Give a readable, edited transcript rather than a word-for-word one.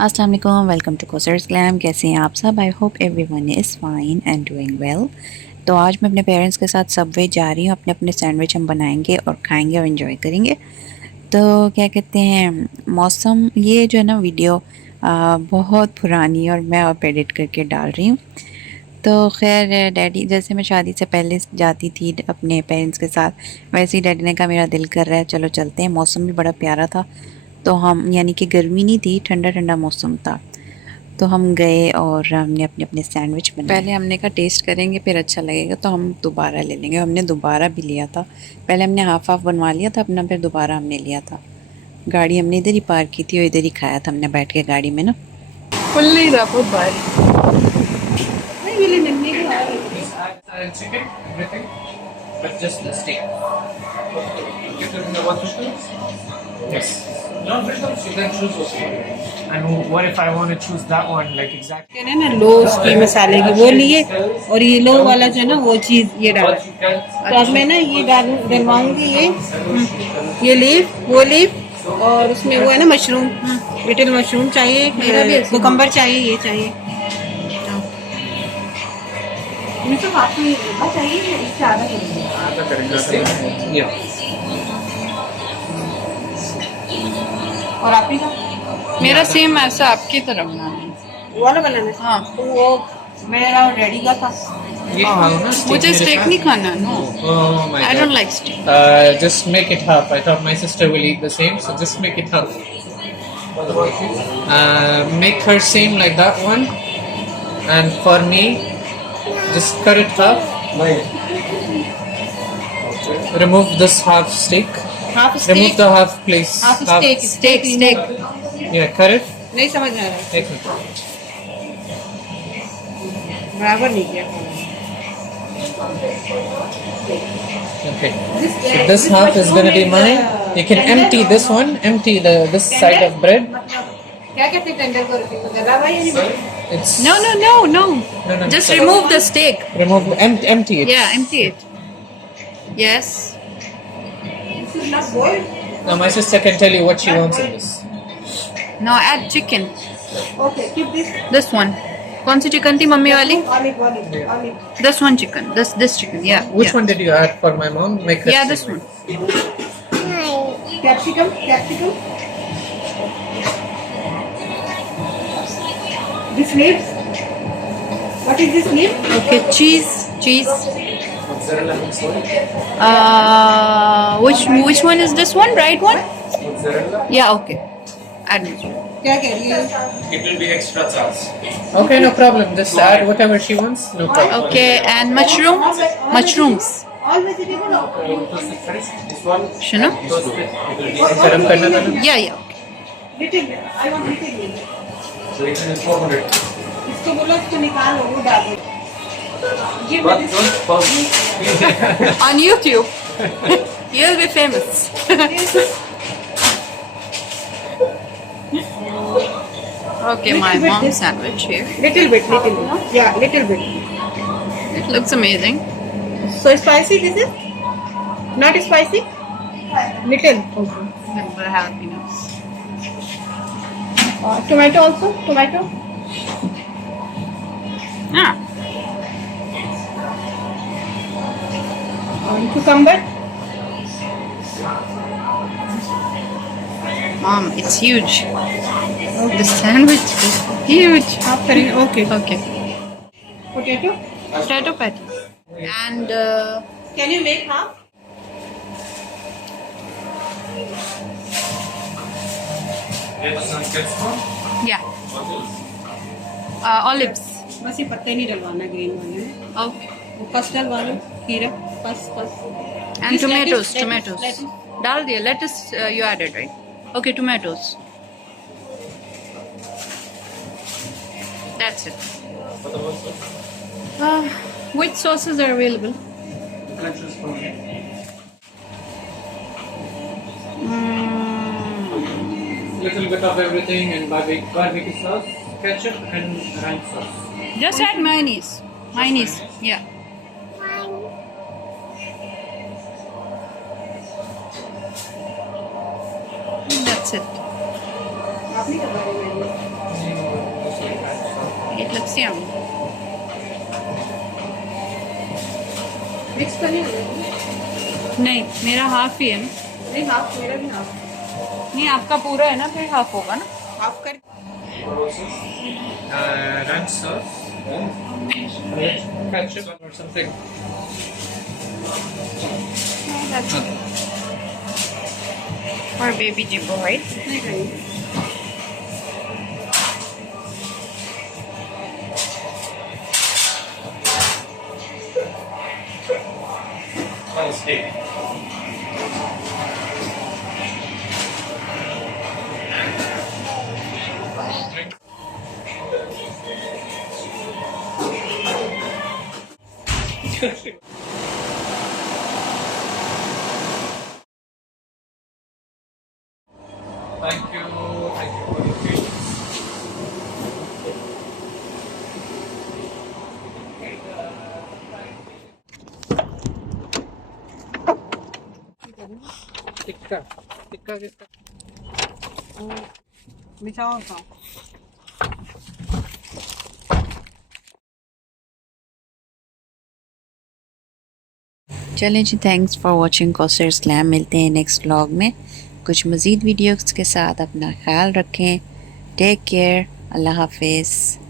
अस्सलाम वालेकुम, welcome to कोसर्स glam. कैसे हैं आप सब? I hope everyone is fine and doing well. तो आज मैं अपने पेरेंट्स के साथ सबवे जा रही हूँ। अपने अपने सैंडविच हम बनाएंगे और खाएंगे और इन्जॉय करेंगे। तो क्या कहते हैं, मौसम ये जो है ना वीडियो बहुत पुरानी है और मैं अब एडिट करके डाल रही हूँ। तो खैर डैडी, जैसे मैं शादी से पहले जाती थी अपने पेरेंट्स के साथ, वैसे ही डैडी ने कहा मेरा दिल कर रहा है, चलो चलते हैं। मौसम भी बड़ा प्यारा था, तो हम, यानी कि गर्मी नहीं थी, ठंडा ठंडा मौसम था। तो हम गए और हमने अपने अपने सैंडविच बनाए। पहले हमने कहा टेस्ट करेंगे, फिर अच्छा लगेगा तो हम दोबारा ले लेंगे। हमने दोबारा भी लिया था। पहले हमने हाफ हाफ बनवा लिया था अपना, फिर दोबारा हमने लिया था। गाड़ी हमने इधर ही पार्क की थी और इधर ही खाया था हमने बैठ के गाड़ी में ना। फुल नहीं रहा, बहुत भारी। And chicken, everything, but just the steak. You can what vegetables? Yes. No vegetables, you can choose also. And what if I want to choose that one, like exactly? कहने ना लो उसकी मसाले की वो लिए और ये लो वाला जो है ना वो चीज ये डाला। तो अब मैं ना ये डलवाऊंगी ये लीफ वो लीफ और उसमें वो है ना मशरूम, लिटिल मशरूम चाहिए, कुकम्बर चाहिए, ये चाहिए। Yeah. और आप ही का मेरा सेम ऐसा आपकी तरह बनाना है। वो वाला बनाना है। हाँ, तो वो मेरा रेडी का था। ये खाओ ना steak मुझे मेरे स्टेक साथ। नहीं खाना। No, Oh my I god. Don't like steak. Just make it half. I thought my sister will eat the same, so just make it half. Make her same like that one, and for me, just cut it half. Remove this half steak. Half Remove steak, the half place. Half steak, steak steak. Yeah, cut it. नहीं समझ आ रहा है, एक minute. बराबर नहीं किया। Okay. So this half is gonna be mine. You can empty this one. Empty this side of bread. क्या कहते हैं टेंडर को? गला भाई या नहीं? It's No, no, no, no. No, Just sorry. remove the steak. Remove. Empty it. Yeah, empty it. Yes. This is not boiled. Now my sister can tell you what she wants in this. Now add chicken. Okay, keep this. This one. कौन सी chicken थी mummy वाली? Olive, olive. This one chicken. This chicken. Yeah. Which yeah. one did you add for my mom? Make her Yeah, say. this one. Capsicum. This leaves. What is this leaf? Okay, cheese. Mozzarella mixed oil. Which one is this one? Right one? Mozzarella. Yeah. Okay. Add this one. क्या कह रही है? It will be extra charge. Okay, no problem. Just add whatever she wants. No problem. Okay, and mushrooms. All vegetable. This one. Shino? गरम करना था ना? Yeah. Okay. Little bit. I want little bit. So it is 400. इसको बोलो इसको निकालो वो डालो। Give me this. On YouTube. You'll be famous. Okay, my Little bit mom's this. sandwich here. Little bit. Yeah, little bit. It looks amazing. So spicy this is? Not spicy? Little. But happiness. Tomato also? Tomato? Ah, Cucumber? Mom, it's huge. The sandwich is huge. Half करेंगे. Okay. Okay. Potato? Potato patty. And Can you make half? yeah. Olives. बस ये पत्ते नहीं डलवाना green वाले में. Okay. वो first डलवा लो खीरा. First. And This tomatoes. lettuce. Dal diya. Lettuce you added, right? Okay, tomatoes. That's it. Which sauces are available? Little bit of everything and barbecue sauce, ketchup and ranch sauce. Just add mayonnaise. Mayonnaise. Yeah. That's it. आप नहीं करवा रहे हैं. Let's see. Mix तो नहीं होगा? नहीं, मेरा हाफ ही है ना। नहीं हाफ, मेरा भी हाफ। नहीं, आपका पूरा है ना, फिर हाफ होगा ना। हाफ कर। Ranch sauce. Ketchup or something. That's okay. For baby Jimbo, right? नहीं करेंगे। On steak. Thank you. Thank you for the treat. Tikka tikka किसका? मिठाओ का। चलें जी, थैंक्स फॉर वॉचिंग कॉसर्स ग्लैम। मिलते हैं नेक्स्ट व्लॉग में कुछ मज़ीद वीडियोज़ के साथ। अपना ख्याल रखें। Take care. अल्लाह हाफिज़।